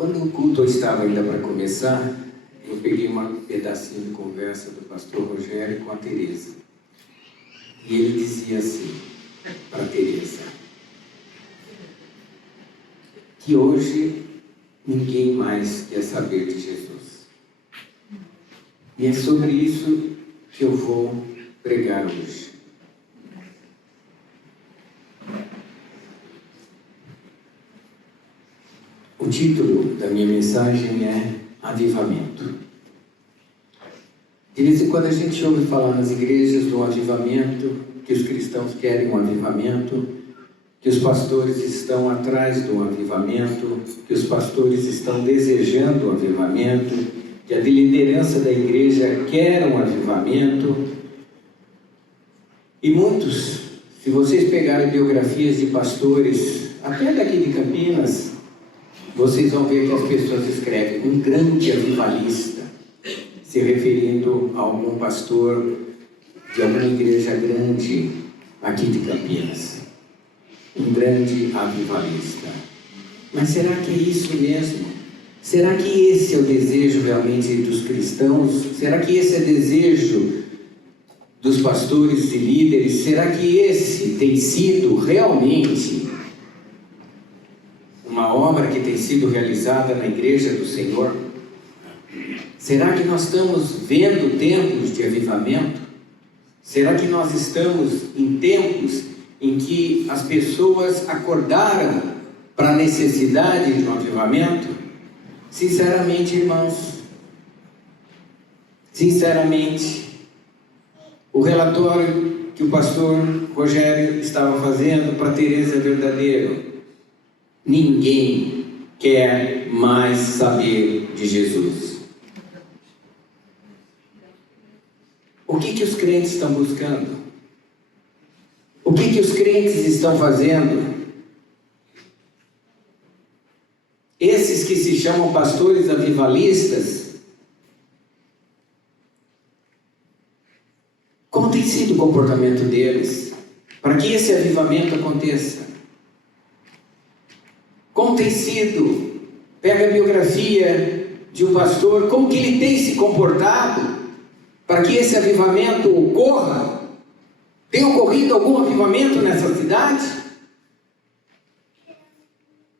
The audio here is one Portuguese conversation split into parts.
Quando o culto estava ainda para começar, eu peguei um pedacinho de conversa do pastor Rogério com a Tereza. E ele dizia assim para a Tereza, que hoje ninguém mais quer saber de Jesus. E é sobre isso que eu vou pregar hoje. O título da minha mensagem é Avivamento. De vez em quando a gente ouve falar nas igrejas do avivamento, que os cristãos querem um avivamento, que os pastores estão atrás do avivamento, que os pastores estão desejando o avivamento, que a liderança da igreja quer um avivamento. E muitos, se vocês pegarem biografias de pastores, até daqui de Campinas, vocês vão ver que as pessoas escrevem um grande avivalista, se referindo a algum pastor de alguma igreja grande aqui de Campinas. Um grande avivalista. Mas será que é isso mesmo? Será que esse é o desejo realmente dos cristãos? Será que esse é o desejo dos pastores e líderes? Será que esse tem sido realmente uma obra que tem sido realizada na igreja do Senhor? Será que nós estamos vendo tempos de avivamento? Será que nós estamos em tempos em que as pessoas acordaram para a necessidade de um avivamento? Sinceramente, irmãos, o relatório que o pastor Rogério estava fazendo para Tereza é verdadeiro. Ninguém quer mais saber de Jesus. O que os crentes estão buscando? O que os crentes estão fazendo? Esses que se chamam pastores avivalistas, como tem sido o comportamento deles para que esse avivamento aconteça? Como tem sido? Pega a biografia de um pastor, como que ele tem se comportado para que esse avivamento ocorra? Tem ocorrido algum avivamento nessa cidade?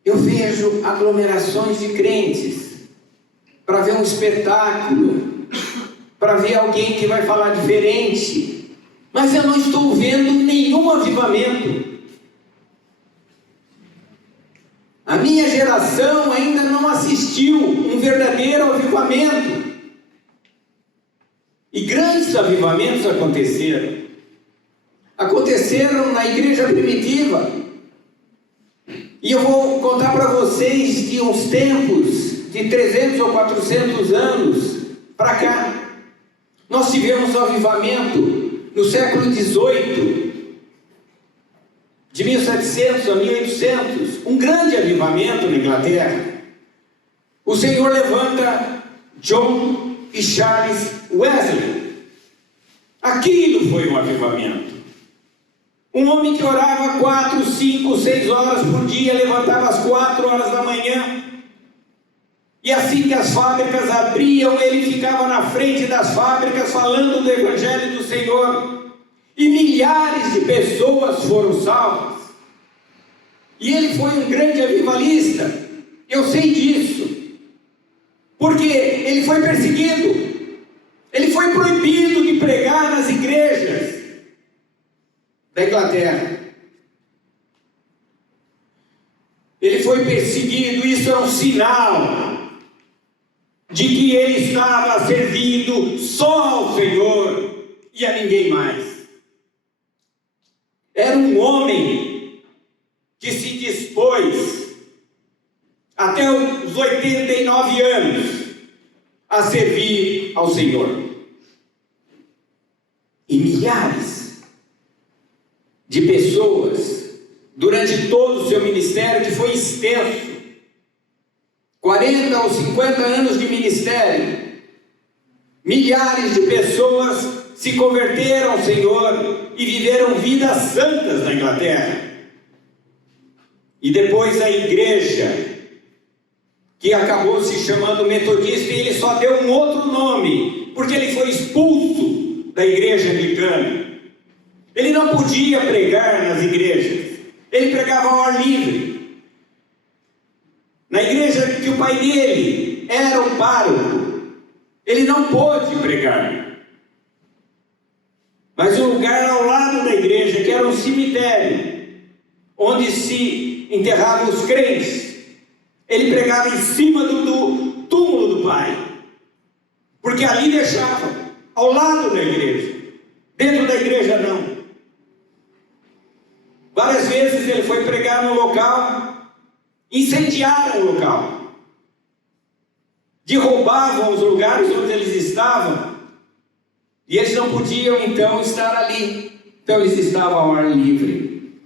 Eu vejo aglomerações de crentes para ver um espetáculo, para ver alguém que vai falar diferente, mas eu não estou vendo nenhum avivamento. A minha geração ainda não assistiu um verdadeiro avivamento. E grandes avivamentos aconteceram na igreja primitiva. E eu vou contar para vocês de uns tempos, de 300 ou 400 anos para cá. Nós tivemos um avivamento no século XVIII, de 1700 a 1800, um grande avivamento na Inglaterra. O Senhor levanta John e Charles Wesley. Aquilo foi um avivamento. Um homem que orava 4, 5, 6 horas por dia, levantava às 4 horas da manhã, e assim que as fábricas abriam, ele ficava na frente das fábricas falando do Evangelho do Senhor, e milhares de pessoas foram salvas. E ele foi um grande avivalista. Eu sei disso, porque ele foi perseguido, ele foi proibido de pregar nas igrejas da Inglaterra. Ele foi perseguido. Isso é um sinal de que ele estava servindo só ao Senhor e a ninguém mais. Era um homem que se dispôs até os 89 anos a servir ao Senhor. E milhares de pessoas, durante todo o seu ministério, que foi extenso, 40 ou 50 anos de ministério, milhares de pessoas se converteram ao Senhor e viveram vidas santas na Inglaterra. E depois a igreja que acabou se chamando metodista, e ele só deu um outro nome, porque ele foi expulso da igreja anglicana. Ele não podia pregar nas igrejas, ele pregava ao ar livre. Na igreja que o pai dele era o pároco, ele não pôde pregar. Mas um lugar ao lado da igreja, que era um cemitério, onde se enterravam os crentes, ele pregava em cima do túmulo do pai, porque ali deixava, ao lado da igreja, dentro da igreja não. Várias vezes ele foi pregar no local, incendiaram o local, derrubavam os lugares onde eles estavam, e eles não podiam então estar ali, então eles estavam ao ar livre.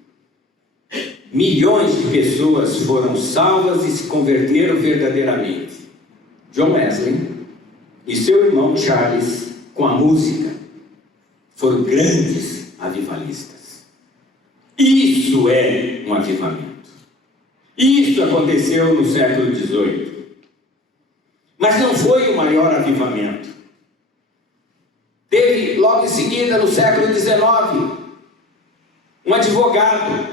Milhões de pessoas foram salvas e se converteram verdadeiramente. John Wesley e seu irmão Charles, com a música, foram grandes avivalistas. Isso é um avivamento. Isso aconteceu no século XVIII. Mas não foi o maior avivamento. Teve logo em seguida, no século XIX, um advogado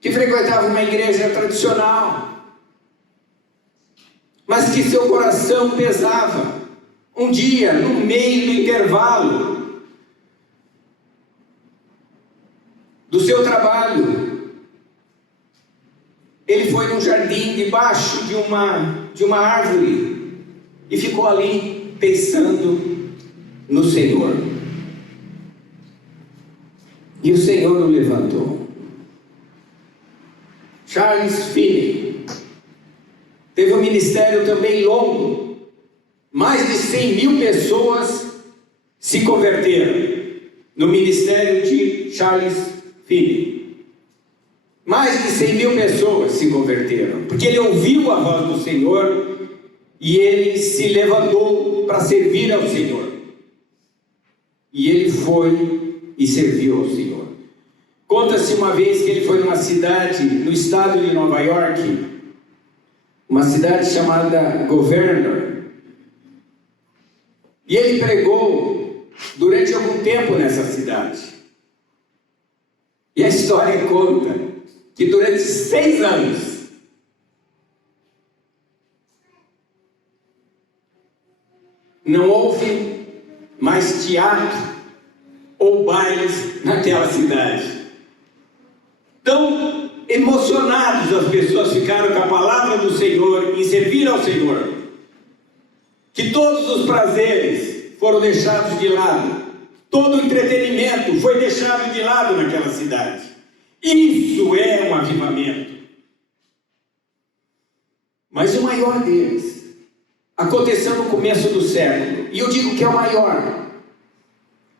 que frequentava uma igreja tradicional, mas que seu coração pesava. Um dia, no meio do intervalo do seu trabalho, ele foi num jardim debaixo de uma árvore e ficou ali pensando no Senhor. E o Senhor o levantou. Charles Finney teve um ministério também longo. Mais de 100 mil pessoas se converteram no ministério de Charles Finney. Mais de 100 mil pessoas se converteram, porque ele ouviu a voz do Senhor e ele se levantou para servir ao Senhor. E ele foi e serviu ao Senhor. Conta-se uma vez que ele foi numa cidade no estado de Nova York, uma cidade chamada Governor, e ele pregou durante algum tempo nessa cidade. E a história conta que durante 6 anos não houve mais teatro ou bailes naquela cidade. Tão emocionados as pessoas ficaram com a palavra do Senhor, em servir ao Senhor, que todos os prazeres foram deixados de lado, todo o entretenimento foi deixado de lado naquela cidade. Isso é um avivamento. Mas o maior deles aconteceu no começo do século, e eu digo que é o maior,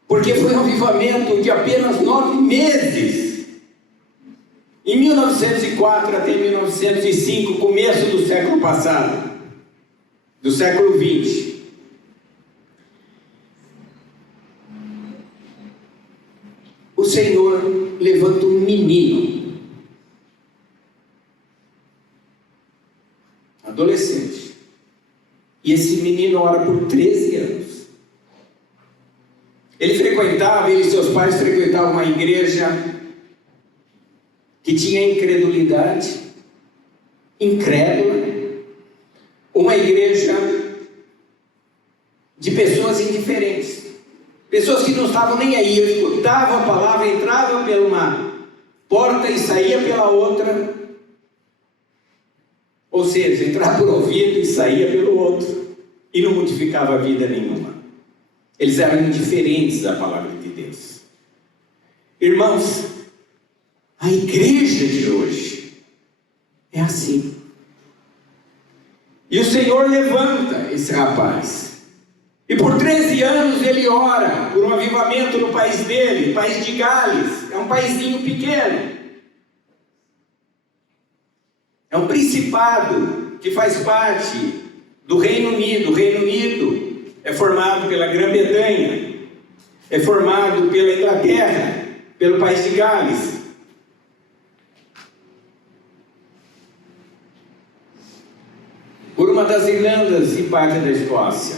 porque foi um avivamento de apenas 9 meses. Em 1904 até 1905, começo do século passado, do século XX. O Senhor levanta um menino, adolescente, e esse menino ora por 13 anos. Ele e seus pais frequentavam uma igreja que tinha incredulidade, incrédula, uma igreja de pessoas indiferentes, pessoas que não estavam nem aí, escutavam a palavra, entravam por uma porta e saía pela outra, ou seja, entrava por ouvido e saía pelo outro, e não modificava a vida nenhuma. Eles eram indiferentes à palavra de Deus. Irmãos, a igreja de hoje é assim. E o Senhor levanta esse rapaz. E por 13 anos ele ora por um avivamento no país dele, o país de Gales. É um paizinho pequeno. É um principado que faz parte do Reino Unido. O Reino Unido é formado pela Grã-Bretanha, é formado pela Inglaterra, pelo país de Gales. das Irlandas e parte da Escócia.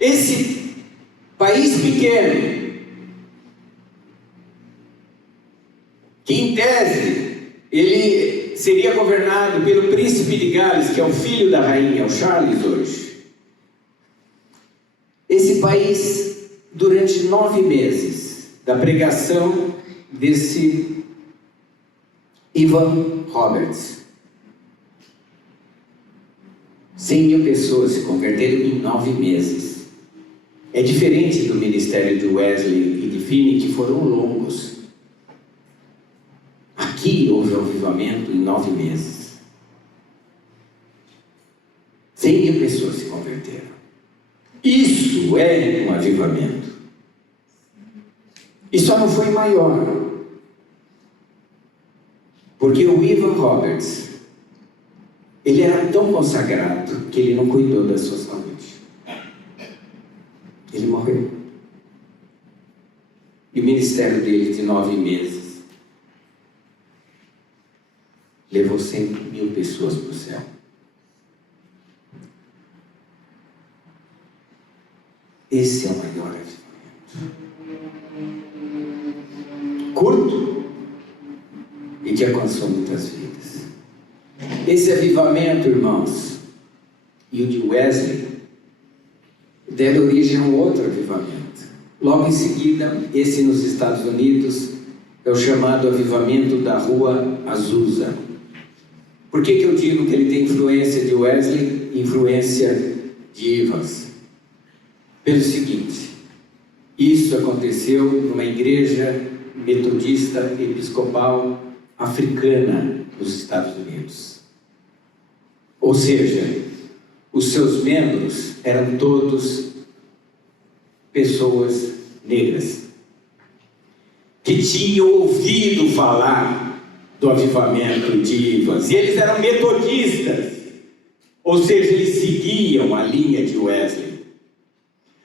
Esse país pequeno, que em tese ele seria governado pelo príncipe de Gales, que é o filho da rainha, o Charles hoje. Esse país, durante 9 meses da pregação desse Ivan Roberts, 100.000 pessoas se converteram em 9 meses. É diferente do ministério de Wesley e de Finney, que foram longos. Aqui houve avivamento em 9 meses. 100.000 pessoas se converteram. Isso é um avivamento. E só não foi maior, porque o Ivan Roberts, ele era tão consagrado que ele não cuidou da sua saúde. Ele morreu. E o ministério dele de 9 meses levou 100.000 pessoas para o céu. Esse é o maior avivamento. Curto e que alcançou muitas vidas. Esse avivamento, irmãos, e o de Wesley, deram origem a um outro avivamento. Logo em seguida, esse nos Estados Unidos é o chamado avivamento da Rua Azusa. Por que eu digo que ele tem influência de Wesley e influência de Evans? Pelo seguinte, isso aconteceu numa igreja metodista episcopal africana nos Estados Unidos. Ou seja, os seus membros eram todos pessoas negras, que tinham ouvido falar do avivamento de Evans, e eles eram metodistas, ou seja, eles seguiam a linha de Wesley.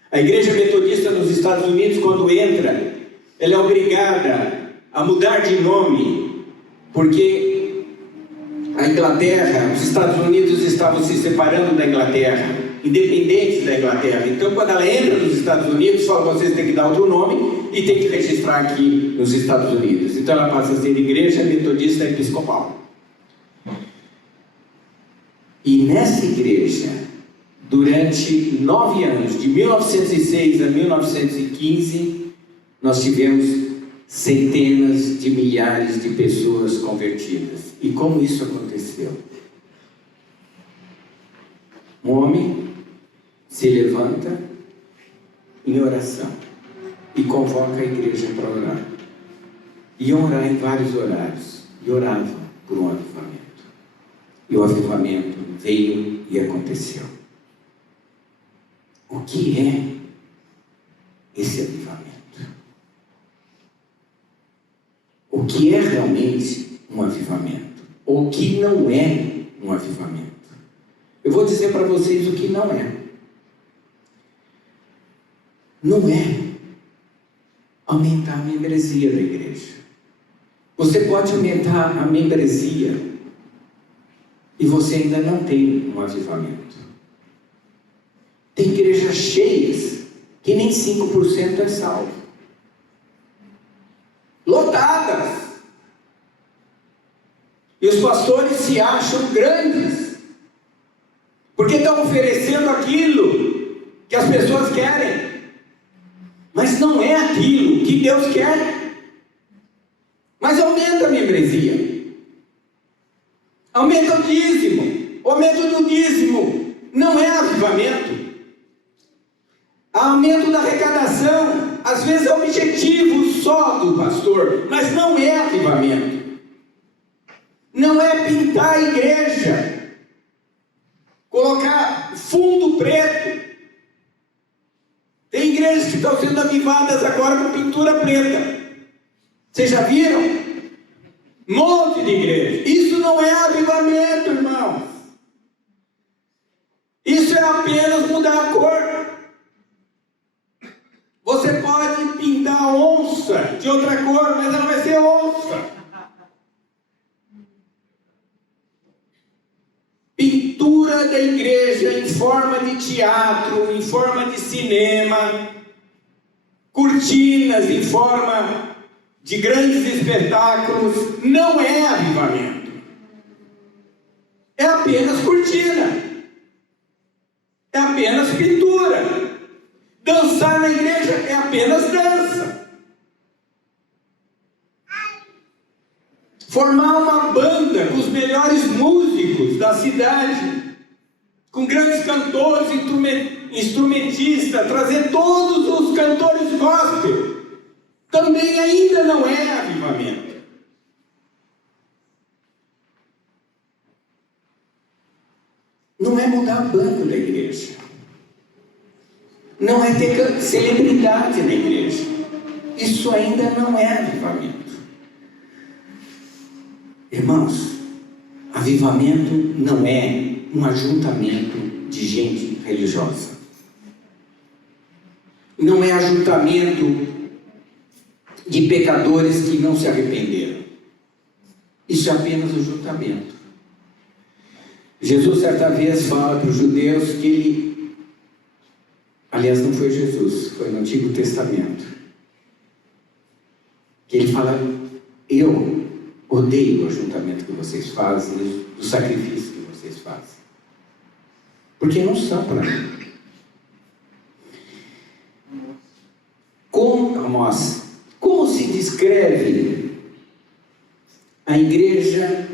A igreja metodista nos Estados Unidos, quando entra, ela é obrigada a mudar de nome, porque a Inglaterra, os Estados Unidos estavam se separando da Inglaterra, independentes da Inglaterra. Então, quando ela entra nos Estados Unidos, fala: vocês têm que dar outro nome e tem que registrar aqui nos Estados Unidos. Então, ela passa a ser Igreja Metodista Episcopal. E nessa igreja, durante 9 anos, de 1906 a 1915, nós tivemos centenas de milhares de pessoas convertidas. E como isso aconteceu? Um homem se levanta em oração e convoca a igreja para orar. Iam orar em vários horários e oravam por um avivamento. E o avivamento veio e aconteceu. O que é esse avivamento? O que é realmente um avivamento? Ou o que não é um avivamento? Eu vou dizer para vocês o que não é. Não é aumentar a membresia da igreja. Você pode aumentar a membresia e você ainda não tem um avivamento. Tem igrejas cheias que nem 5% é salvo. Lotadas. E os pastores se acham grandes, porque estão oferecendo aquilo que as pessoas querem, mas não é aquilo que Deus quer. Mas aumenta a membresia, aumenta o dízimo. O aumento do dízimo não é avivamento. Aumento da arrecadação, às vezes é objetivo só do pastor, mas não é avivamento. Não é pintar a igreja, colocar fundo preto. Tem igrejas que estão sendo avivadas agora com pintura preta. Vocês já viram? Monte de igreja. Isso não é avivamento, irmãos. Isso é apenas mudar a cor. Você pode pintar a onça de outra cor, mas ela vai ser onça. Pintura da igreja em forma de teatro, em forma de cinema, cortinas em forma de grandes espetáculos, não é avivamento. É apenas cortina. É apenas pintura. Dançar na igreja é apenas dança. Formar uma banda com os melhores músicos da cidade, com grandes cantores, instrumentistas, trazer todos os cantores gospel, também ainda não é avivamento. Não é mudar o banco da igreja. Não é ter celebridade na igreja. Isso ainda não é avivamento. Irmãos, avivamento não é um ajuntamento de gente religiosa. Não é ajuntamento de pecadores que não se arrependeram. Isso é apenas ajuntamento. Jesus certa vez fala para os judeus que ele, aliás não foi Jesus, foi no Antigo Testamento, que ele fala: eu odeio o ajuntamento que vocês fazem, o sacrifício que vocês fazem, porque não são para mim. Como se descreve a igreja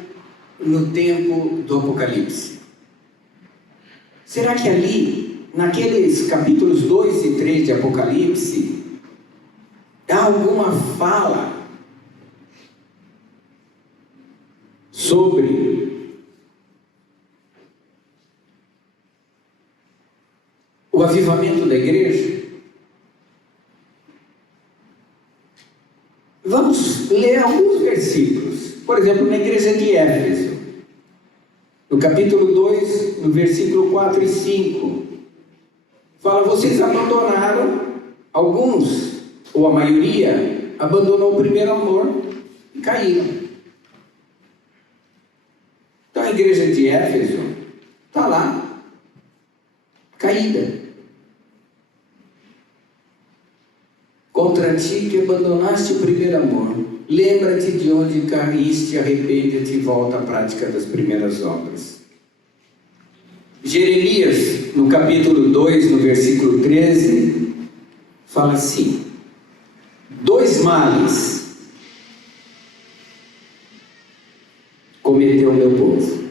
no tempo do Apocalipse? Será que ali, naqueles capítulos 2 e 3 de Apocalipse, há alguma fala sobre o avivamento da igreja? Vamos ler alguns versículos. Por exemplo, na igreja de Éfeso, no capítulo 2, no versículo 4 e 5, fala: vocês abandonaram, alguns, ou a maioria, abandonou o primeiro amor e caíram. Então a igreja de Éfeso está lá, caída. Contra ti que abandonaste o primeiro amor, lembra-te de onde caíste, arrepende-te e volta à prática das primeiras obras. Jeremias, no capítulo 2, no versículo 13, fala assim: 2 males cometeu o meu povo.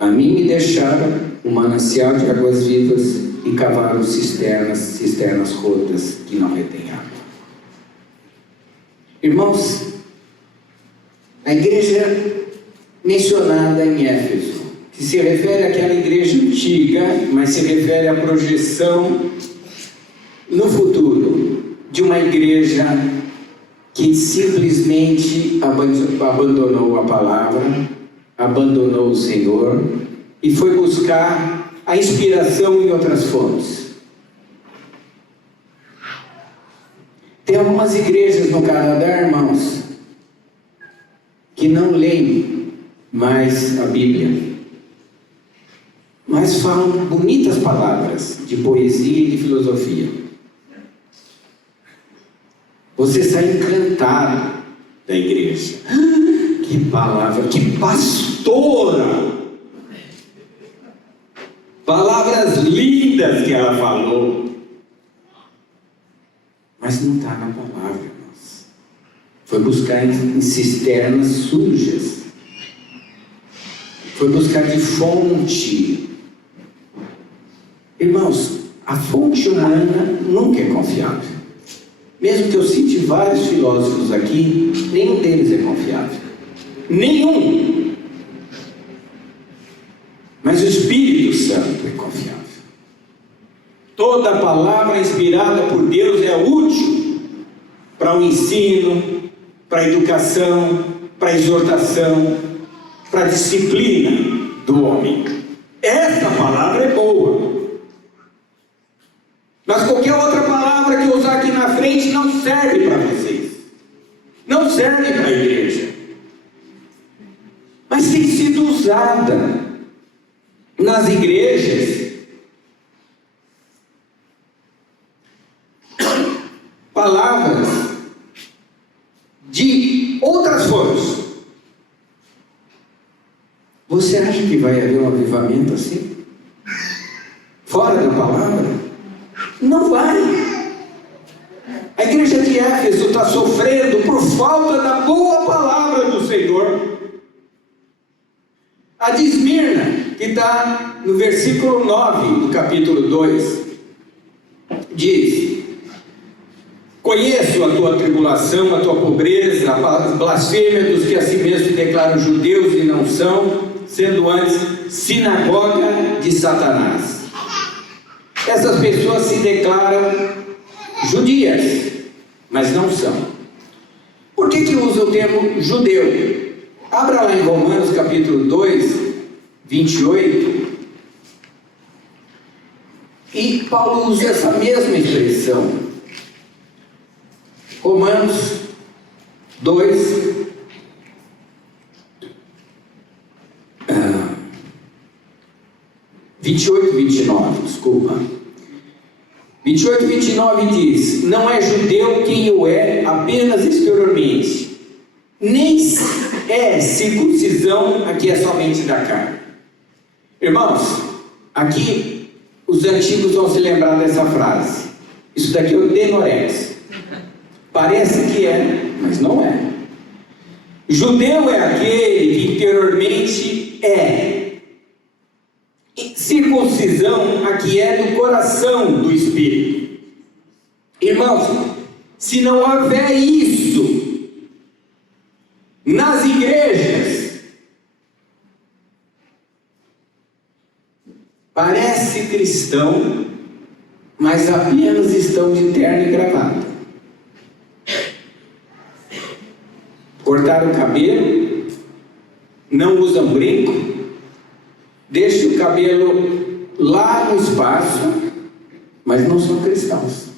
A mim me deixaram o manancial de águas vivas e cavaram cisternas rotas que não retêm água. Irmãos, a igreja mencionada em Éfeso, que se refere àquela igreja antiga, mas se refere à projeção no futuro de uma igreja que simplesmente abandonou a palavra, abandonou o Senhor e foi buscar a inspiração em outras fontes. Tem algumas igrejas no Canadá, irmãos, que não leem mais a Bíblia, mas falam bonitas palavras de poesia e de filosofia. Você sai encantado da igreja. Que palavra, que pastora! Palavras lindas que ela falou. Mas não está na palavra, irmãos. Foi buscar em cisternas sujas. Foi buscar de fonte. Irmãos, a fonte humana nunca é confiável. Mesmo que eu cite vários filósofos aqui, nenhum deles é confiável. Nenhum. Mas o Espírito Santo é confiável. Toda palavra inspirada por Deus é útil para o ensino, para a educação, para a exortação, para a disciplina do homem. Essa palavra é boa. Mas qualquer outra palavra que eu usar aqui na frente não serve para vocês. Não serve para a igreja. Mas tem sido usada nas igrejas palavras de outras fontes. Você acha que vai haver um avivamento assim? Fora da palavra? Não vai. A igreja de Éfeso está sofrendo por falta da boa palavra do Senhor. A de Esmirna, que está no versículo 9 do capítulo 2, diz: conheço a tua tribulação, a tua pobreza, a blasfêmia dos que a si mesmos declaram judeus e não são, sendo antes sinagoga de Satanás. Essas pessoas se declaram judias, mas não são. Por que usa o termo judeu? Abra lá em Romanos capítulo 2, 28, e Paulo usa essa mesma expressão. Romanos 2, 28, 29, desculpa. 28, 29 diz: não é judeu quem o é apenas exteriormente, nem é circuncisão a que é somente da carne. Irmãos, aqui os antigos vão se lembrar dessa frase. Isso daqui é o Denorex. Parece que é, mas não é. Judeu é aquele que interiormente é. Circuncisão a que é do coração do Espírito. Irmãos, se não houver isso nas igrejas, parece cristão, mas apenas estão de terno e gravata. Cortaram o cabelo, não usam brinco, deixam o cabelo lá no espaço, mas não são cristãos.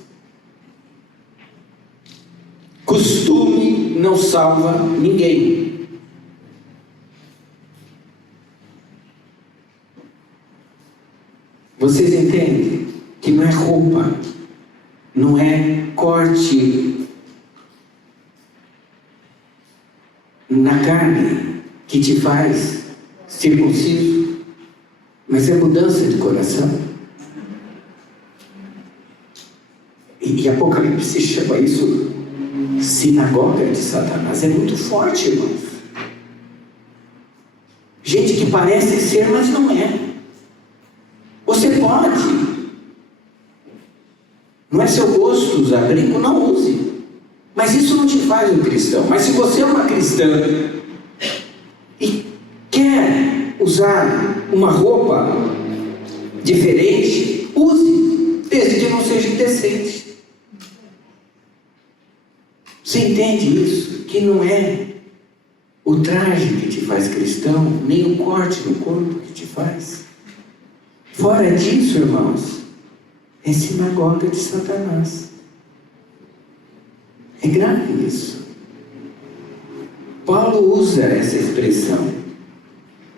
Costume não salva ninguém. Vocês entendem que não é roupa, não é corte na carne que te faz circunciso, mas é mudança de coração. E Apocalipse chama isso sinagoga de Satanás. É muito forte, irmãos. Gente que parece ser, mas não é. Você pode. Não é seu gosto usar brinco, não use. Mas isso não te faz um cristão. Mas se você é uma cristã e quer usar uma roupa diferente, use, desde que não seja indecente. Você entende isso? Que não é o traje que te faz cristão, nem o corte no corpo que te faz. Fora disso, irmãos, é sinagoga de Satanás. É grave isso. Paulo usa essa expressão.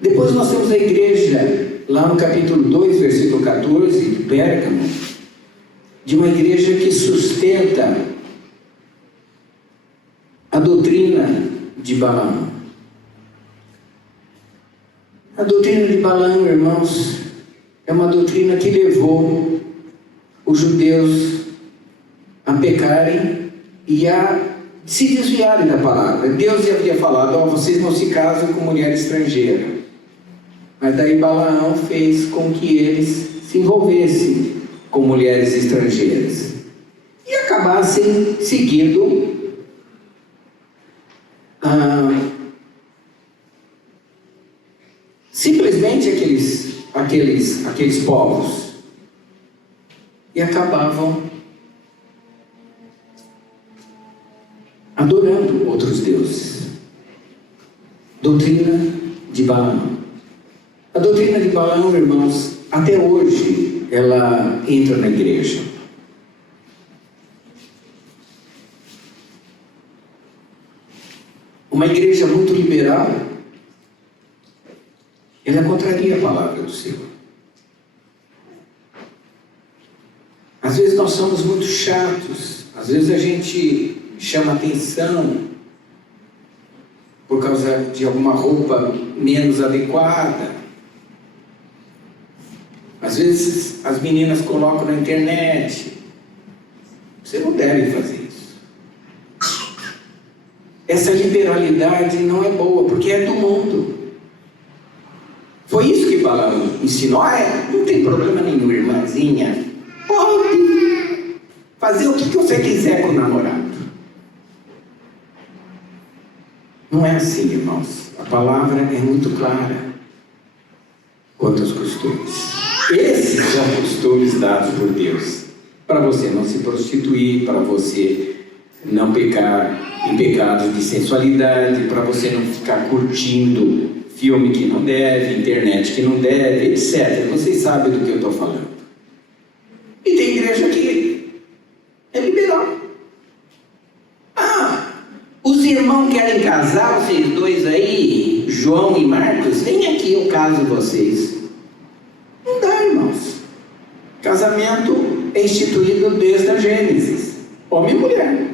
Depois nós temos a igreja, lá no capítulo 2, versículo 14, de Pérgamo, de uma igreja que sustenta a doutrina de Balaão. A doutrina de Balaão, irmãos, é uma doutrina que levou os judeus a pecarem e a se desviarem da palavra. Deus havia falado: vocês não se casam com mulher estrangeira. Mas daí Balaão fez com que eles se envolvessem com mulheres estrangeiras e acabassem seguindo simplesmente aqueles povos, e acabavam adorando outros deuses. Doutrina de Balaão. A doutrina de Balaão, irmãos, até hoje ela entra na igreja. Uma igreja muito liberal, ela contraria a palavra do Senhor. Às vezes nós somos muito chatos, às vezes a gente chama atenção por causa de alguma roupa menos adequada. Às vezes as meninas colocam na internet. Você não deve fazer isso. Essa liberalidade não é boa, porque é do mundo. Foi isso que Balaão ensinou. Não tem problema nenhum, irmãzinha. Pode fazer o que você quiser com o namorado. Não é assim, irmãos. A palavra é muito clara quanto aos costumes. Esses são costumes dados por Deus, para você não se prostituir, para você não pecar em pecados de sensualidade, para você não ficar curtindo filme que não deve, internet que não deve, etc. Vocês sabem do que eu estou falando. E tem igreja que é liberal. Os irmãos querem casar, vocês dois aí, João e Marcos, vem aqui, eu caso vocês. Não dá, irmãos. Casamento é instituído desde a Gênesis, homem e mulher.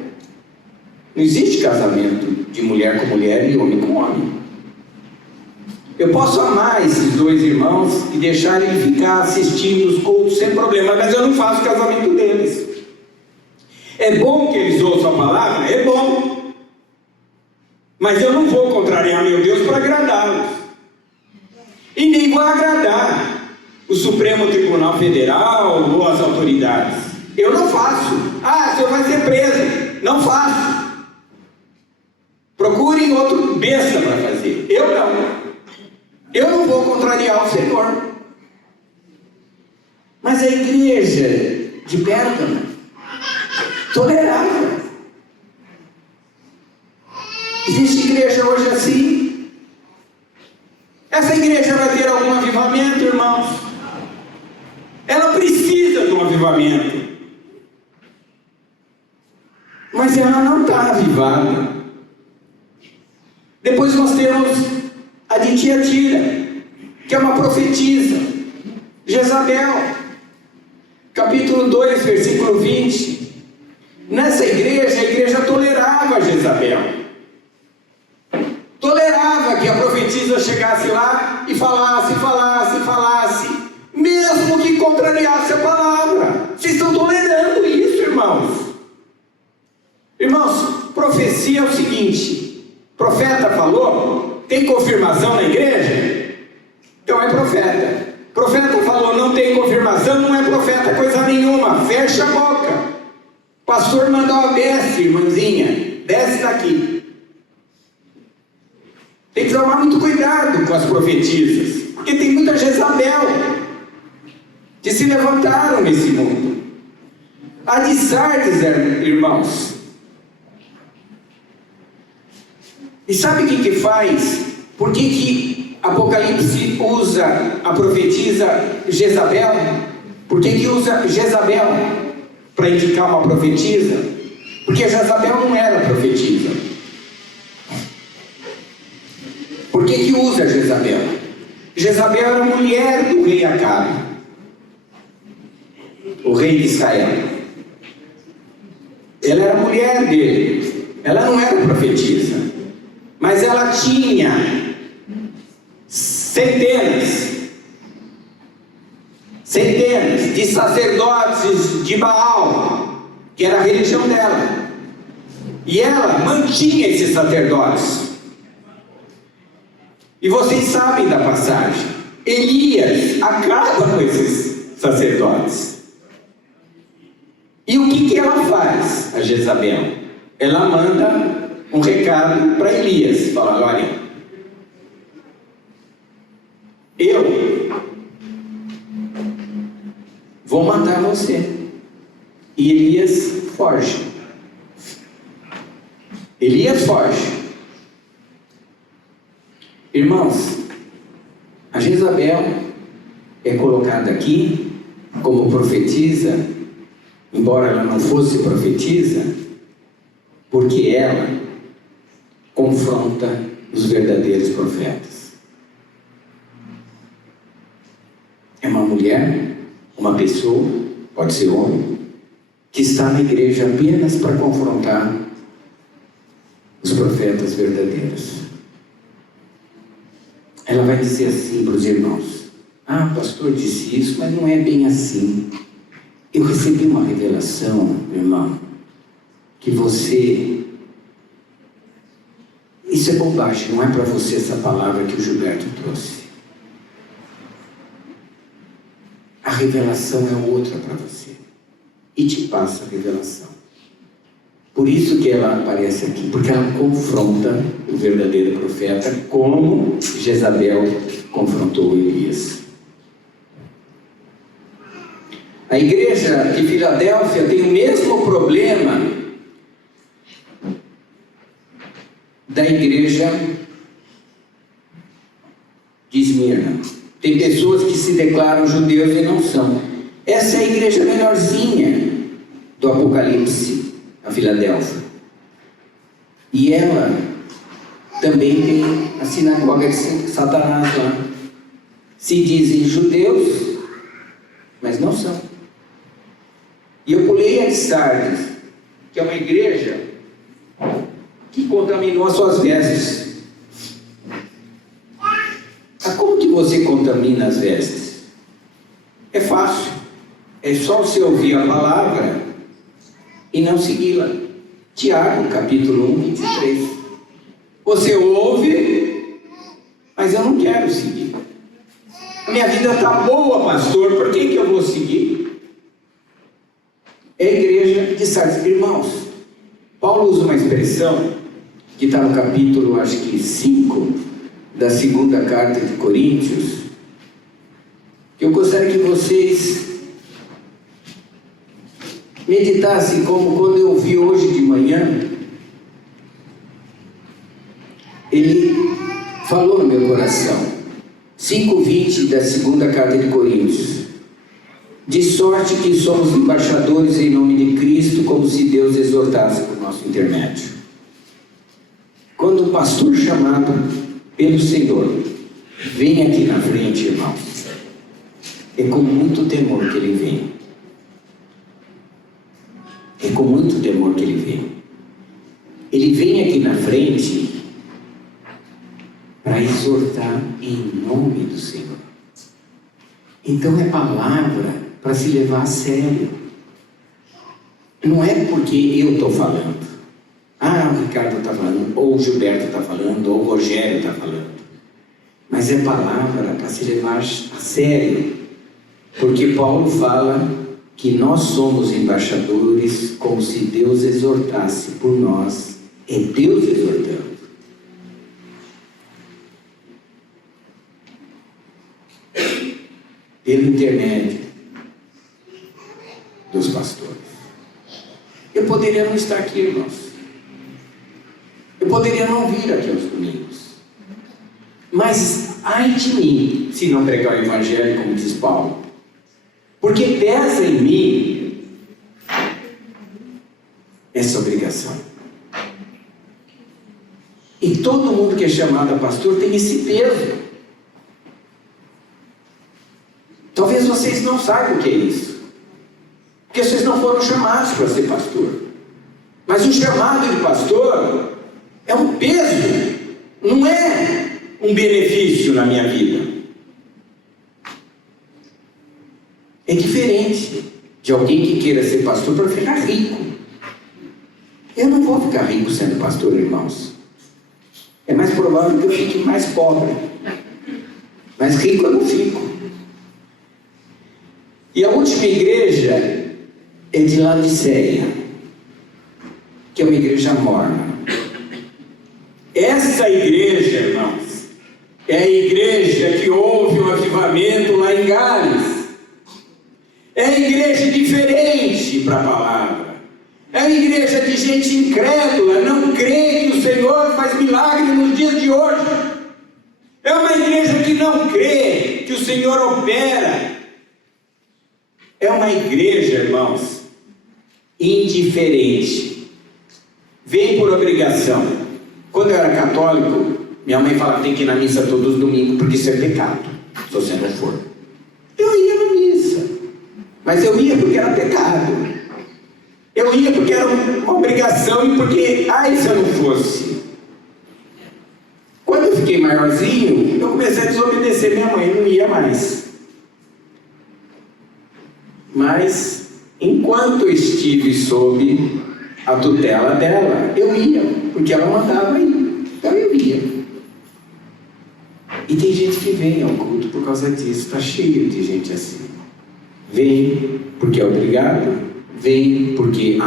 Não existe casamento de mulher com mulher e homem com homem. Eu posso amar esses dois irmãos e deixar eles ficar assistindo os cultos sem problema, mas eu não faço o casamento deles. É bom que eles ouçam a palavra? É bom. Mas eu não vou contrariar meu Deus para agradá-los. E nem vou agradar o Supremo Tribunal Federal ou as autoridades. Eu não faço. O senhor vai ser preso. Não faço. Procurem outro besta para fazer. Eu não. Eu não vou contrariar o Senhor. Mas a igreja de Pérgamo tolerava. Existe igreja hoje assim? Essa igreja vai ter algum avivamento, irmãos? Ela precisa de um avivamento. Mas ela não está avivada. Depois nós temos a de Tiatira, que é uma profetisa, Jezabel, capítulo 2, versículo 20. Nessa igreja, a igreja tolerava Jezabel. Tolerava que a profetisa chegasse lá e falasse, mesmo que contrariasse a palavra. Vocês estão tolerando isso, irmãos. Irmãos, profecia é o seguinte: profeta falou, tem confirmação na igreja? Então é profeta. Profeta falou, não tem confirmação, não é profeta coisa nenhuma. Fecha a boca. Pastor mandou, desce, irmãzinha, desce daqui. Tem que tomar muito cuidado com as profetisas, porque tem muita Jezabel que se levantaram nesse mundo. A de Sardes, irmãos. E sabe o que faz? Por que Apocalipse usa a profetisa Jezabel? Por que usa Jezabel para indicar uma profetisa? Porque Jezabel não era profetisa. Por que usa Jezabel? Jezabel era mulher do rei Acabe, o rei de Israel. Ela era mulher dele. Ela não era profetisa, mas ela tinha centenas de sacerdotes de Baal, que era a religião dela, e ela mantinha esses sacerdotes. E vocês sabem da passagem, Elias acaba com esses sacerdotes. E o que ela faz, a Jezabel? Ela manda um recado para Elias, falando, olha, eu vou matar você. E Elias foge. Irmãos, a Jezabel é colocada aqui como profetisa, embora ela não fosse profetisa, porque ela confronta os verdadeiros profetas. É uma mulher, uma pessoa pode ser homem, que está na igreja apenas para confrontar os profetas verdadeiros. Ela vai dizer assim para os irmãos: ah, o pastor disse isso, mas não é bem assim. Eu recebi uma revelação, irmão, que você... Isso é bobagem, não é para você essa palavra que o Gilberto trouxe. A revelação é outra para você. E te passa a revelação. Por isso que ela aparece aqui, porque ela confronta o verdadeiro profeta, como Jezabel confrontou Elias. A igreja de Filadélfia tem o mesmo problema da igreja de Esmirna. Tem pessoas que se declaram judeus e não são. Essa é a igreja melhorzinha do Apocalipse, a Filadélfia. E ela também tem a sinagoga de Satanás lá. Se dizem judeus, mas não são. E eu pulei a de Sardes, que é uma igreja que contaminou as suas vestes. Mas como que você contamina as vestes? É fácil. É só você ouvir a palavra e não segui-la. Tiago, capítulo 1, 23. Você ouve, mas eu não quero seguir. A minha vida está boa, pastor, por que eu vou seguir? É a igreja de Sardes. Irmãos, Paulo usa uma expressão que está no capítulo, acho que 5, da segunda carta de Coríntios, que eu gostaria que vocês meditassem, como quando eu vi hoje de manhã, ele falou no meu coração, 5:20 da segunda carta de Coríntios: de sorte que somos embaixadores em nome de Cristo, como se Deus exortasse por nosso intermédio. Quando o pastor chamado pelo Senhor vem aqui na frente, irmãos, é com muito temor que ele vem. É com muito temor que ele vem. Ele vem aqui na frente para exortar em nome do Senhor. Então é palavra para se levar a sério. Não é porque eu estou falando. Ah, o Ricardo está falando, ou o Gilberto está falando, ou o Rogério está falando. Mas é palavra para se levar a sério. Porque Paulo fala que nós somos embaixadores, como se Deus exortasse por nós. É Deus exortando. Pelo intermédio dos pastores. Eu poderia não estar aqui, irmãos. Eu poderia não vir aqui aos domingos. Mas ai de mim, se não pregar o evangelho, como diz Paulo. Porque pesa em mim essa obrigação. E todo mundo que é chamado a pastor tem esse peso. Talvez vocês não saibam o que é isso. Porque vocês não foram chamados para ser pastor. Mas o chamado de pastor é um peso, não é um benefício na minha vida. É diferente de alguém que queira ser pastor para ficar rico. Eu não vou ficar rico sendo pastor, irmãos. É mais provável que eu fique mais pobre. Mas rico eu não fico. E a última igreja é de Laodiceia, que é uma igreja morna. Essa igreja, irmãos, é a igreja que houve um avivamento lá em Gales. É a igreja diferente para a palavra. É a igreja de gente incrédula, não crê que o Senhor faz milagre nos dias de hoje. É uma igreja que não crê que o Senhor opera. É uma igreja, irmãos, indiferente. Vem por obrigação. Quando eu era católico, minha mãe falava que tem que ir na missa todos os domingos, porque isso é pecado, se você não for. Eu ia na missa. Mas eu ia porque era pecado. Eu ia porque era uma obrigação e porque, se eu não fosse. Quando eu fiquei maiorzinho, eu comecei a desobedecer minha mãe, não ia mais. Mas, enquanto eu estive sob a tutela dela, eu ia, porque ela mandava ir. Então eu ia. E tem gente que vem ao culto por causa disso, está cheio de gente assim. Vem porque é obrigado, vem porque,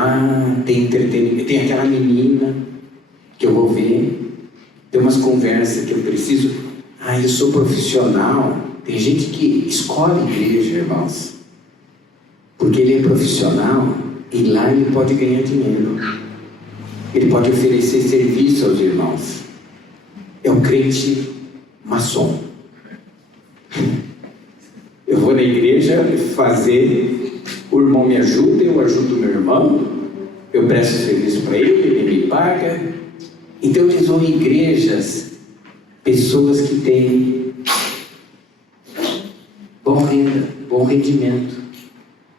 tem entretenimento, tem aquela menina que eu vou ver, tem umas conversas que eu preciso, eu sou profissional. Tem gente que escolhe igreja, irmãos, porque ele é profissional e lá ele pode ganhar dinheiro, ele pode oferecer serviço aos irmãos. É um crente maçom. Eu vou na igreja fazer, o irmão me ajuda, eu ajudo o meu irmão, eu presto serviço para ele me paga. Então eles vão em igrejas, pessoas que têm boa renda, bom rendimento,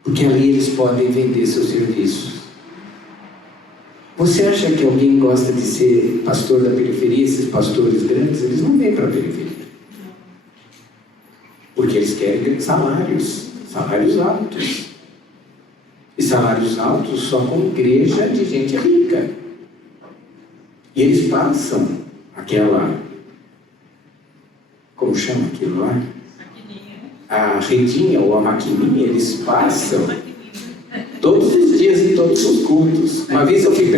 porque ali eles podem vender seus serviços. Você acha que alguém gosta de ser pastor da periferia? Esses pastores grandes, eles não vêm para a periferia, porque eles querem salários altos. E salários altos só com igreja de gente rica. E eles passam aquela, como chama aquilo lá? A redinha ou a maquininha, eles passam todos os dias em todos os cultos. Uma vez eu fui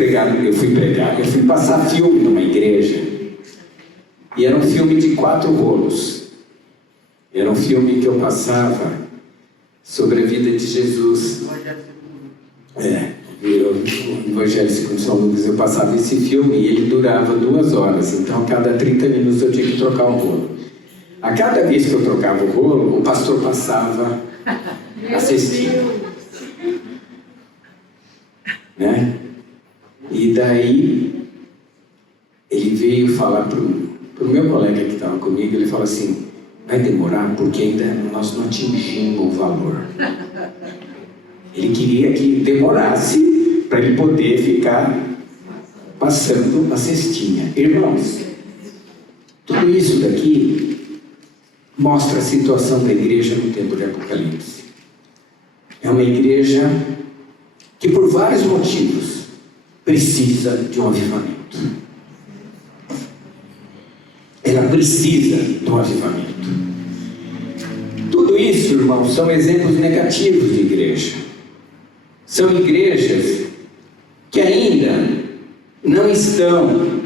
passar filme numa igreja, e era um filme de 4 rolos. Era um filme que eu passava sobre a vida de Jesus. O Evangelho segundo São Lucas, eu passava esse filme e ele durava 2 horas, então a cada 30 minutos eu tinha que trocar o rolo. A cada vez que eu trocava o rolo, o pastor passava a cestinha, né? E daí ele veio falar para o meu colega que estava comigo, ele falou assim: vai demorar porque ainda nós não atingimos o valor. Ele queria que demorasse para ele poder ficar passando a cestinha. Irmãos, tudo isso daqui mostra a situação da igreja no tempo de Apocalipse. É uma igreja que por vários motivos precisa de um avivamento. Ela precisa de um avivamento. Tudo isso, irmãos, são exemplos negativos de igreja. São igrejas que ainda não estão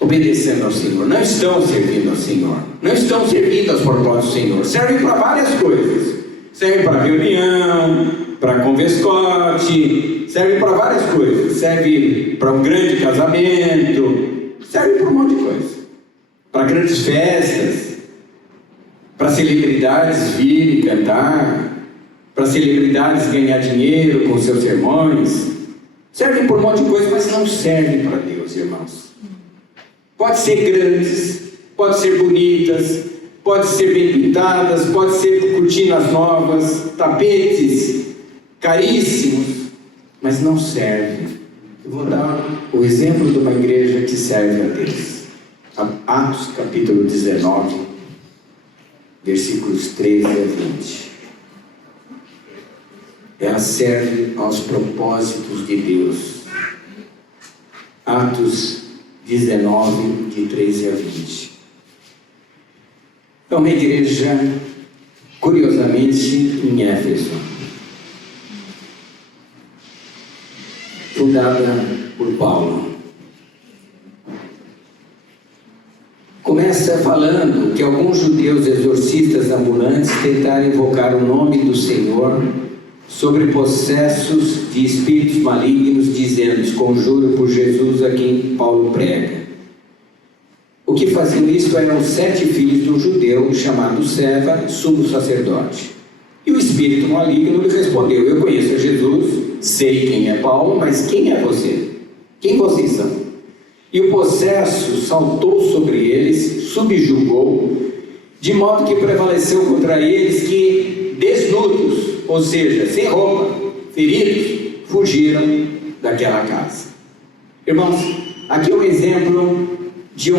obedecendo ao Senhor, não estão servindo ao Senhor, não estão servindo aos propósitos do Senhor. Servem para várias coisas. Servem para reunião, para convescote, servem para várias coisas. Serve para um grande casamento, serve para um monte de coisa. Para grandes festas, para celebridades virem cantar, para celebridades ganhar dinheiro com seus sermões. Servem por um monte de coisa, mas não servem para Deus, irmãos. Pode ser grandes, pode ser bonitas, pode ser bem pintadas, pode ser cortinas novas, tapetes caríssimos, mas não servem. Eu vou dar o exemplo de uma igreja que serve a Deus. Atos capítulo 19, versículos 13 a 20. Ela serve aos propósitos de Deus. Atos 19, de 13 a 20. É uma igreja, curiosamente, em Éfeso, fundada por Paulo. Começa falando que alguns judeus exorcistas ambulantes tentaram invocar o nome do Senhor sobre possessos de espíritos malignos, dizendo: conjuro por Jesus a quem Paulo prega. O que faziam isso eram 7 filhos de um judeu chamado Seva, sumo sacerdote. E o espírito maligno lhe respondeu: eu conheço a Jesus, sei quem é Paulo, mas quem é você? Quem vocês são? E o possesso saltou sobre eles, subjugou, de modo que prevaleceu contra eles que, desnudos, ou seja, sem roupa, feridos, fugiram daquela casa. Irmãos, aqui é um exemplo de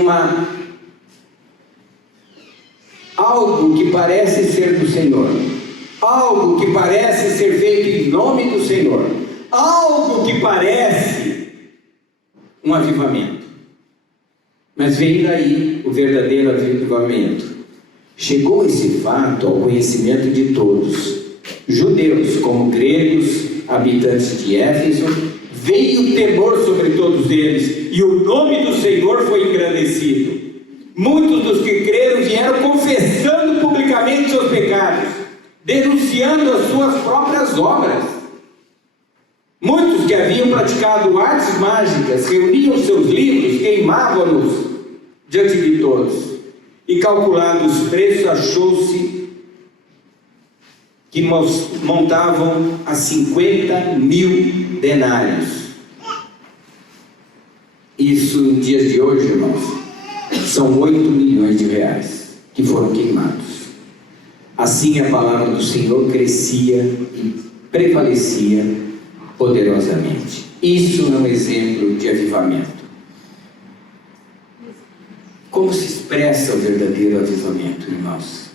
algo que parece ser do Senhor, algo que parece ser feito em nome do Senhor, algo que parece um avivamento, mas veio daí o verdadeiro avivamento. Chegou esse fato ao conhecimento de todos, judeus como gregos, habitantes de Éfeso. Veio temor sobre todos eles, e o nome do Senhor foi engrandecido. Muitos dos que creram vieram confessando publicamente seus pecados, denunciando as suas próprias obras. Muitos que haviam praticado artes mágicas reuniam seus livros, queimavam-nos diante de todos, e calculando os preços, achou-se que montavam a 50.000 denários. Isso em dias de hoje, irmãos, são 8 milhões de reais que foram queimados. Assim a palavra do Senhor crescia e prevalecia poderosamente. Isso é um exemplo de avivamento. Como se expressa o verdadeiro avivamento, irmãos?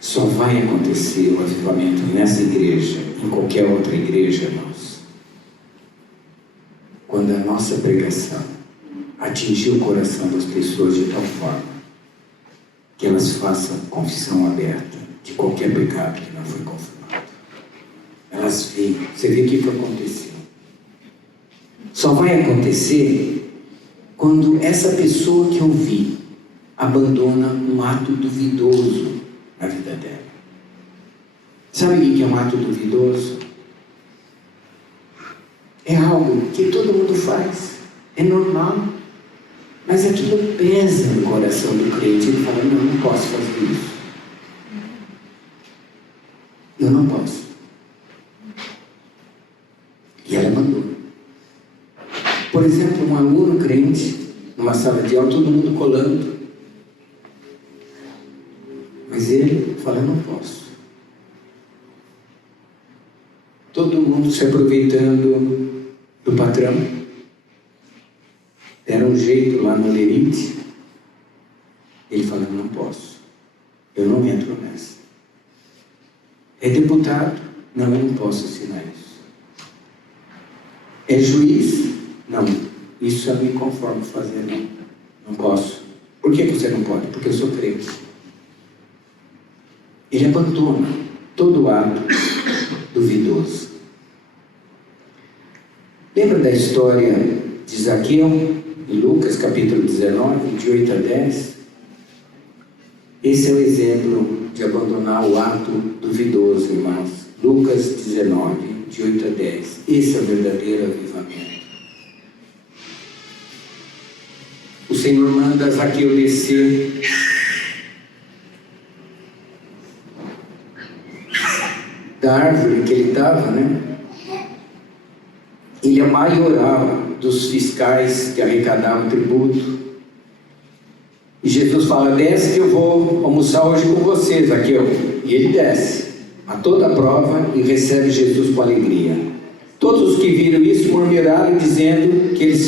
Só vai acontecer o avivamento nessa igreja, em qualquer outra igreja, irmãos, quando a nossa pregação atingir o coração das pessoas de tal forma que elas façam confissão aberta de qualquer pecado que não foi confirmado. Elas veem, você vê o que aconteceu. Só vai acontecer quando essa pessoa que ouvir abandona um ato duvidoso na vida dela. Sabe o que é um ato duvidoso? É algo que todo mundo faz, é normal, mas aquilo pesa no coração do crente. Ele fala: não posso fazer isso, eu não posso, e ela abandona. Por exemplo, um aluno crente numa sala de aula, todo mundo colando, mas ele fala: eu não posso. Todo mundo se aproveitando do patrão, deram um jeito lá no lerite, ele fala: eu não posso, eu não entro nessa. É deputado? Não, eu não posso assinar isso. É juiz? Não, isso eu me conformo fazer, não posso. Por que você não pode? Porque eu sou crente. Ele abandona todo ato duvidoso. Lembra da história de Zaqueu, em Lucas capítulo 19, de 8 a 10? Esse é o exemplo de abandonar o ato duvidoso, irmãos. Lucas 19, de 8 a 10. Esse é o verdadeiro avivamento. O Senhor manda Zaqueu descer da árvore que ele estava, né? Ele é o maioral dos fiscais que arrecadavam tributo. E Jesus fala: desce que eu vou almoçar hoje com você, Zaqueu. E ele desce a toda prova e recebe Jesus com alegria. Todos os que viram isso murmuraram, dizendo que ele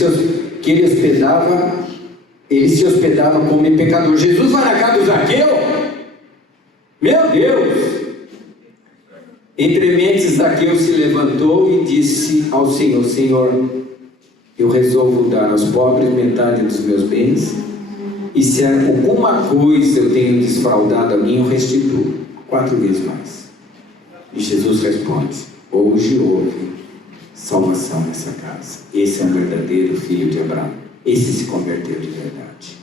se hospedava como pecador. Jesus vai na casa do Zaqueu? Meu Deus! Entre mentes, Zaqueu se levantou e disse ao Senhor: Senhor, eu resolvo dar aos pobres metade dos meus bens, e se alguma coisa eu tenho desfraudado a mim, eu restituo 4 vezes mais. E Jesus responde: hoje houve salvação nessa casa. Esse é um verdadeiro filho de Abraão. Esse se converteu de verdade.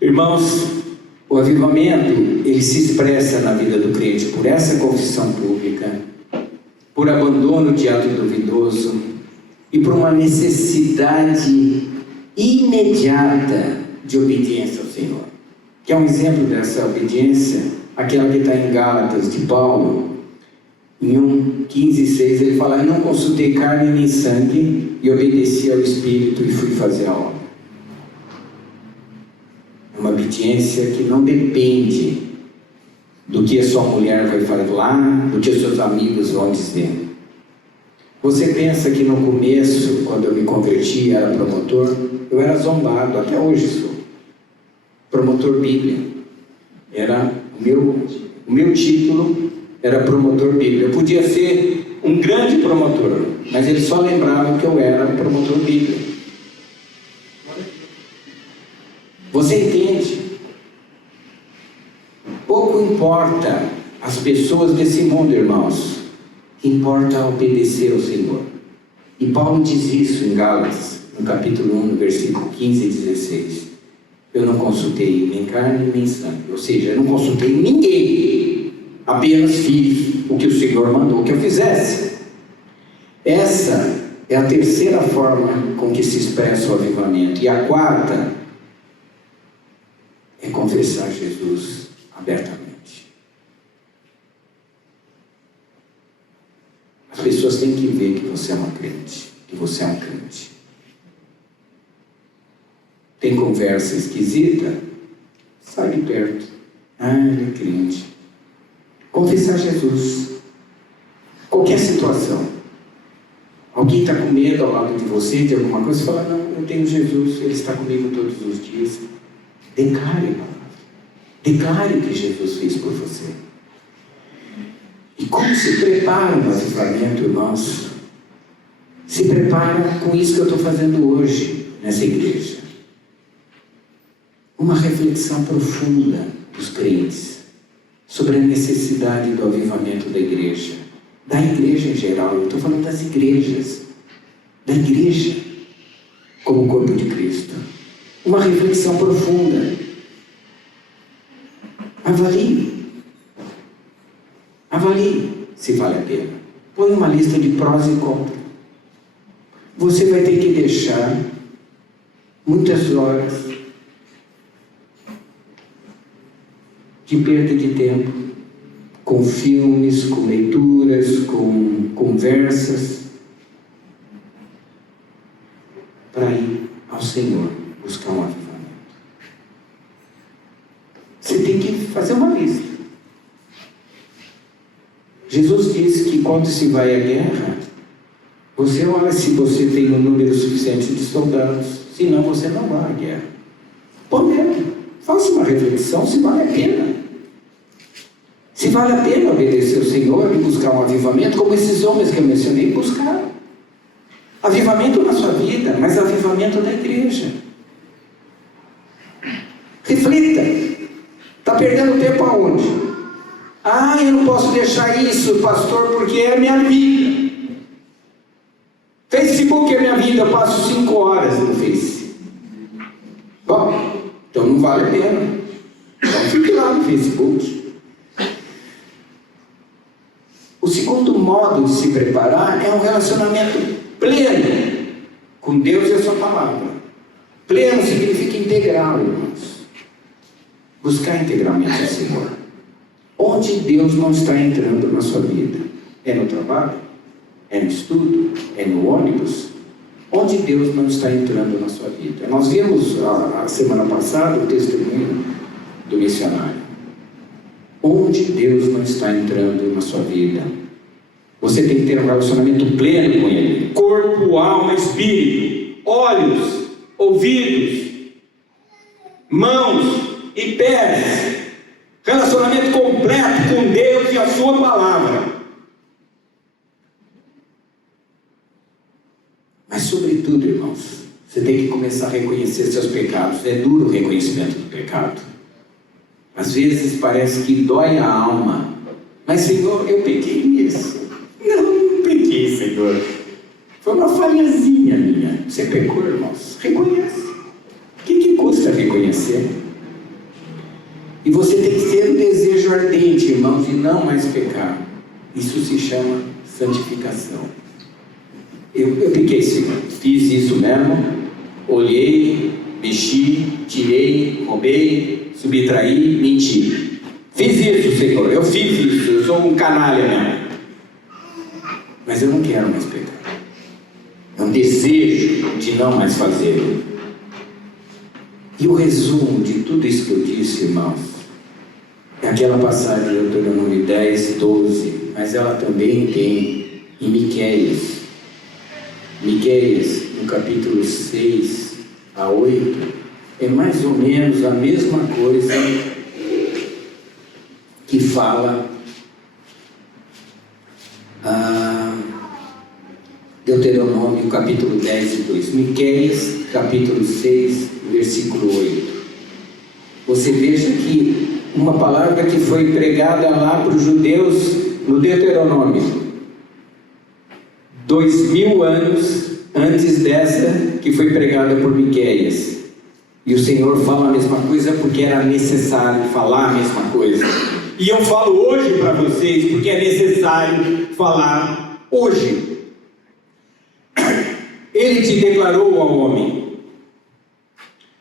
Irmãos, o avivamento, ele se expressa na vida do crente por essa confissão pública, por abandono de ato duvidoso e por uma necessidade imediata de obediência ao Senhor. Que é um exemplo dessa obediência, aquela que está em Gálatas, de Paulo, em 1:15-6, ele fala: eu não consultei carne nem sangue, e obedeci ao Espírito e fui fazer a obra. Uma obediência que não depende do que a sua mulher vai falar, do que os seus amigos vão dizer. Você pensa que no começo, quando eu me converti, era promotor? Eu era zombado, até hoje sou. Promotor Bíblia. Era o meu título era promotor Bíblia. Eu podia ser um grande promotor, mas eles só lembravam que eu era um promotor Bíblia. Você entende? Pouco importa as pessoas desse mundo, irmãos. Importa obedecer ao Senhor. E Paulo diz isso em Gálatas, no capítulo 1, no versículo 15 e 16. Eu não consultei nem carne nem sangue. Ou seja, eu não consultei ninguém. Apenas fiz o que o Senhor mandou que eu fizesse. Essa é a terceira forma com que se expressa o avivamento. E a quarta é confessar Jesus abertamente. As pessoas têm que ver que você é uma crente, que você é um crente. Tem conversa esquisita? Sai de perto. Ele é crente. Confessar Jesus. Qualquer situação. Alguém está com medo ao lado de você, de alguma coisa, você fala, não, eu tenho Jesus, Ele está comigo todos os dias. Declare a palavra. Declare o que Jesus fez por você. E como se prepara um avivamento, irmãos? Se prepara com isso que eu estou fazendo hoje, nessa igreja. Uma reflexão profunda dos crentes sobre a necessidade do avivamento da igreja. Da igreja em geral, eu estou falando das igrejas. Da igreja como corpo de Cristo. Uma reflexão profunda. Avalie se vale a pena. Põe uma lista de prós e contras. Você vai ter que deixar muitas horas de perda de tempo com filmes, com leituras, com conversas, para ir ao Senhor buscar um avivamento. Você tem que fazer uma lista. Jesus disse que quando se vai à guerra, você olha se você tem um número suficiente de soldados, senão você não vai à guerra. Pondere, faça uma reflexão se vale a pena. Se vale a pena obedecer ao Senhor e buscar um avivamento, como esses homens que eu mencionei buscaram. Avivamento na sua vida, mas avivamento da igreja. Reflita. Está perdendo tempo aonde? Eu não posso deixar isso, pastor, porque é a minha vida. Facebook é minha vida, eu passo 5 horas no Face. Bom, então não vale a pena. Então fique lá no Facebook. O segundo modo de se preparar é um relacionamento pleno com Deus e a sua palavra. Pleno significa integral, irmãos. Buscar integralmente o Senhor. Onde Deus não está entrando na sua vida? É no trabalho? É no estudo? É no ônibus? Onde Deus não está entrando na sua vida? Nós vimos a semana passada o testemunho do missionário. Onde Deus não está entrando na sua vida? Você tem que ter um relacionamento pleno com Ele. Corpo, alma, espírito, olhos, ouvidos, mãos e pés. Relacionamento completo com Deus e a sua palavra. Mas sobretudo, irmãos, você tem que começar a reconhecer seus pecados. É duro o reconhecimento do pecado. Às vezes parece que dói a alma. Mas, Senhor, eu pequei nisso. Não pequei, Senhor. Foi uma falhazinha minha. Você pecou, irmãos? Reconhece. O que custa reconhecer? E você tem que ter um desejo ardente, irmãos, de não mais pecar. Isso se chama santificação. Eu pequei, Senhor. Fiz isso mesmo. Olhei, mexi, tirei, roubei, subtraí, menti. Fiz isso, Senhor. Eu fiz isso. Eu sou um canalha mesmo. Mas eu não quero mais pecar. É um desejo de não mais fazer. E o resumo de tudo isso que eu disse, irmãos, é aquela passagem de Deuteronômio 10, 12, mas ela também tem em Miqueias. Miqueias, no capítulo 6 a 8, é mais ou menos a mesma coisa que fala Deuteronômio, capítulo 10 e 2. Miqueias, capítulo 6, versículo 8. Você veja que uma palavra que foi pregada lá para os judeus no Deuteronômio, 2000 anos antes dessa que foi pregada por Miqueias. E o Senhor fala a mesma coisa porque era necessário falar a mesma coisa. E eu falo hoje para vocês porque é necessário falar hoje. Ele te declarou ao homem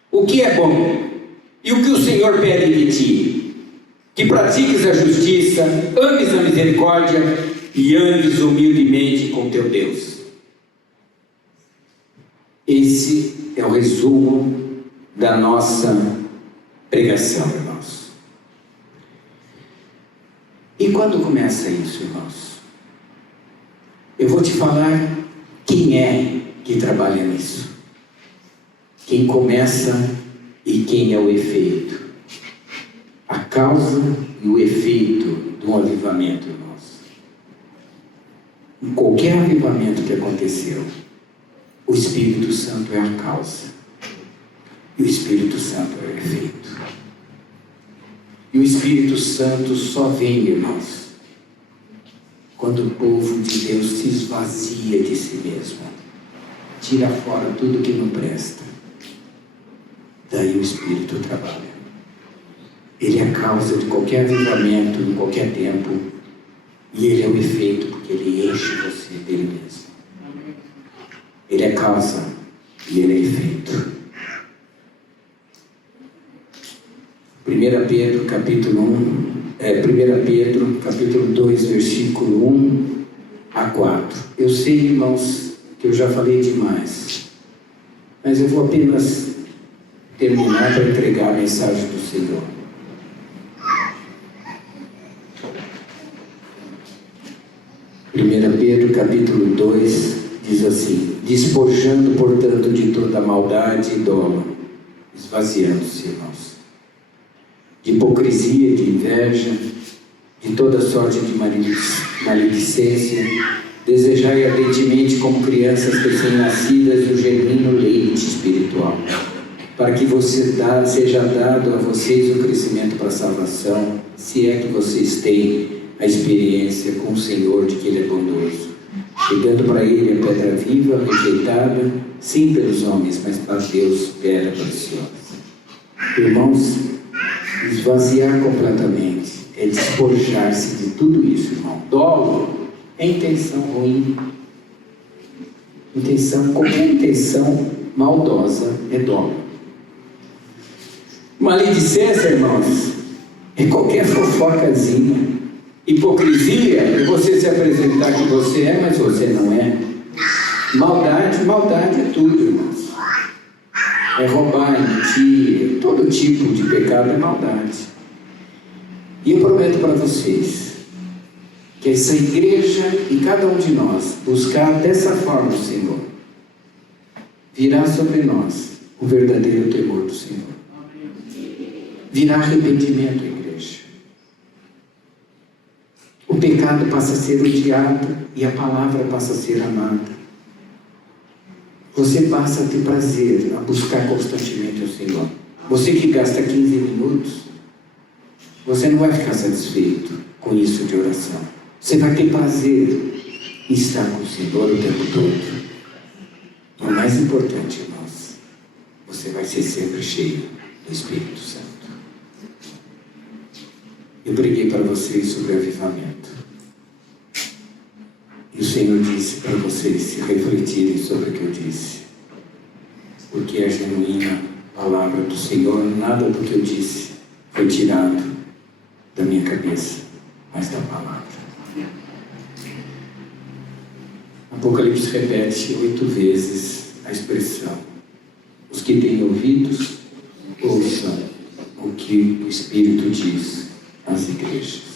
o que é bom e o que o Senhor pede de ti: que pratiques a justiça, ames a misericórdia e andes humildemente com teu Deus. Esse é o resumo da nossa pregação, irmãos. E quando começa isso, irmãos? Eu vou te falar quem é que trabalha nisso, quem começa e quem é o efeito, a causa e o efeito do avivamento, irmãos. Em qualquer avivamento que aconteceu, o Espírito Santo é a causa e o Espírito Santo é o efeito. E o Espírito Santo só vem, irmãos, quando o povo de Deus se esvazia de si mesmo, tira fora tudo que não presta. Daí o Espírito trabalha. Ele é a causa de qualquer avivamento, em qualquer tempo, e ele é o efeito, porque ele enche você dele mesmo. Ele é causa e ele é efeito. 1 Pedro capítulo 2, versículo 1 a 4. Eu sei, irmãos, que eu já falei demais, mas eu vou apenas terminar para entregar a mensagem do Senhor. Pedro capítulo 2 diz assim: despojando, portanto, de toda maldade e dolo, esvaziando-se, irmãos, de hipocrisia, de inveja, de toda sorte de maledicência, desejai ardentemente, como crianças recém-nascidas, o genuíno leite espiritual, para que seja dado a vocês o crescimento para a salvação, se é que vocês têm a experiência com o Senhor de que Ele é bondoso, chegando para Ele a pedra viva, rejeitada, sim pelos homens, mas para Deus pedra preciosa. Irmãos, esvaziar completamente é despojar-se de tudo isso, irmão. Dolo é intenção ruim. Qualquer intenção maldosa é dolo. Maledicência, irmãos, é qualquer fofocazinha. Hipocrisia é você se apresentar que você é, mas você não é. Maldade é tudo, irmãos. É roubar, é mentir, todo tipo de pecado é maldade. E eu prometo para vocês que essa igreja e cada um de nós buscar dessa forma o Senhor, virá sobre nós o verdadeiro temor do Senhor. Virá arrependimento, igreja. O pecado passa a ser odiado e a palavra passa a ser amada. Você passa a ter prazer a buscar constantemente o Senhor. Você que gasta 15 minutos, você não vai ficar satisfeito com isso de oração. Você vai ter prazer em estar com o Senhor o tempo todo. E o mais importante, irmãos, você vai ser sempre cheio do Espírito Santo. Eu preguei para vocês sobre avivamento. E o Senhor disse para vocês se refletirem sobre o que eu disse. Porque é a genuína palavra do Senhor, nada do que eu disse foi tirado da minha cabeça, mas da palavra. Apocalipse repete 8 vezes a expressão: os que têm ouvidos, ouçam o que o Espírito diz as igrejas.